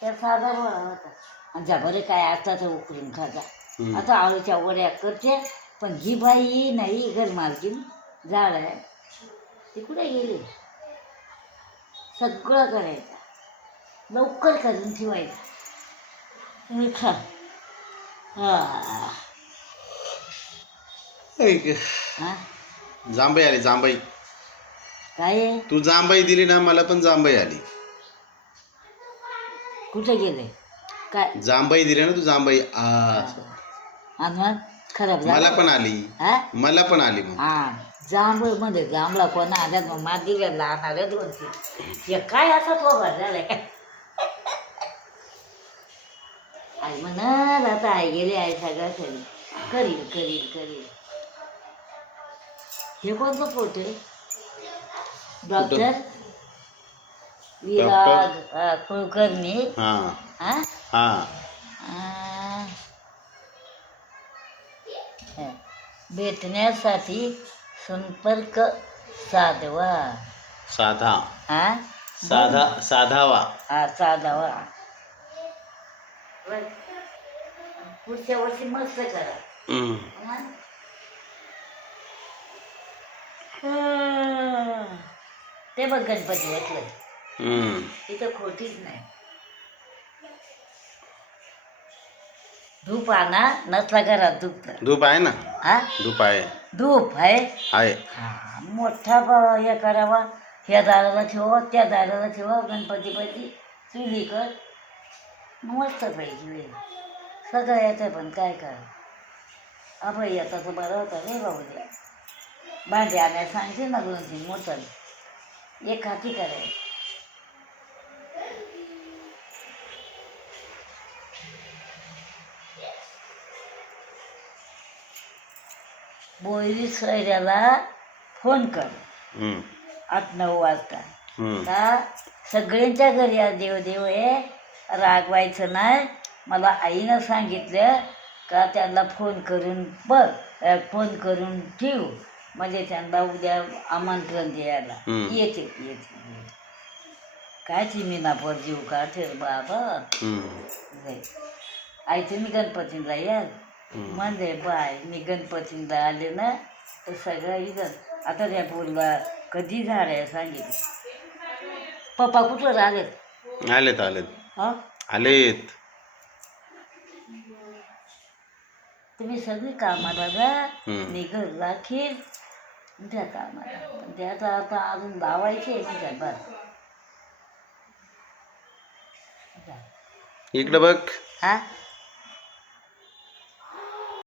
त्या साधा होता आणि जा बरं काय आता तर उकळून खाजा. आता आळूच्या वड्या करते पण ही बाई नाही घर मालकीन झाड आहे. ती कुठे गेली. सगळं करायचं. लवकर करून ठेवायचं. तुम्ही खा. हा. हा? जांभई आली जांभई. काय? तू जांभई दिली ना मला पण जांभई आली. कुठे गेले? काय? जांभई दिली ना तू जांभई आ. आणि मग? खराब मला पण आली. हा? मला पण आली मग. हा. जांभूळमध्ये जांभळा कोणा आल्यात मग? मात दिल्या लहान आल्या दोन तीन. हे काय असा तो झालाय? काय आई म्हणत आता आई गेली आई सगळं करील करील करील करील. हे कोणतं पोट आहे? डॉक्टर? विराग अं, कुलकर्णी हा हा हा आ. भेटण्यासाठी संपर्क साधवा साधा हा साधा साधावा हा साधावा बरं. पुढच्या वर्षी मस्त करा हम्म. हं? हं. ते बघ गणपती वाटलं. तिथं खोटीच नाही. धूप आणा नसला घरात धूप तर. धूप आहे ना? हा? धूप आहे. धूप आहे? आहे. हा मोठा ब- हे करावा ह्या दाराला ठेवा त्या दाराला ठेवा गणपतीपाशी चुली कर. मस्त पाहिजे सगळं येतं पण काय करा अभय येता तर बरं होता रे बाबू द्या भांडे आणायला सांगते ना दोन तीन मोठं एक हाती करायचं. बोयरी सोयऱ्याला फोन कर. आठ नऊ वाजता. का सगळ्यांच्या घरी आज देव देव आहे रागवायचं नाही मला आईनं सांगितलं का त्यांना फोन करून बघ फोन करून ठेव म्हणजे त्यांना उद्या आमंत्रण द्यायला. येते येते. काय चिमिनापर जीव का ठेव बाबा. आई तुम्ही गणपतीला हम्म. म्हणजे बाय मी गणपतीला आले ना तर सगळं इथं आता त्या पोरला कधी झालंय सांगितलं. पप्पा कुठं राहिलेत आलेत आलेत. हा? आलेत. तुम्ही सगळी कामाला जा हम्म. मी घर राखील त्या कामाला. पण ते आता आता अजून लावायचे म्हणजे बस इकडे बघ. हा?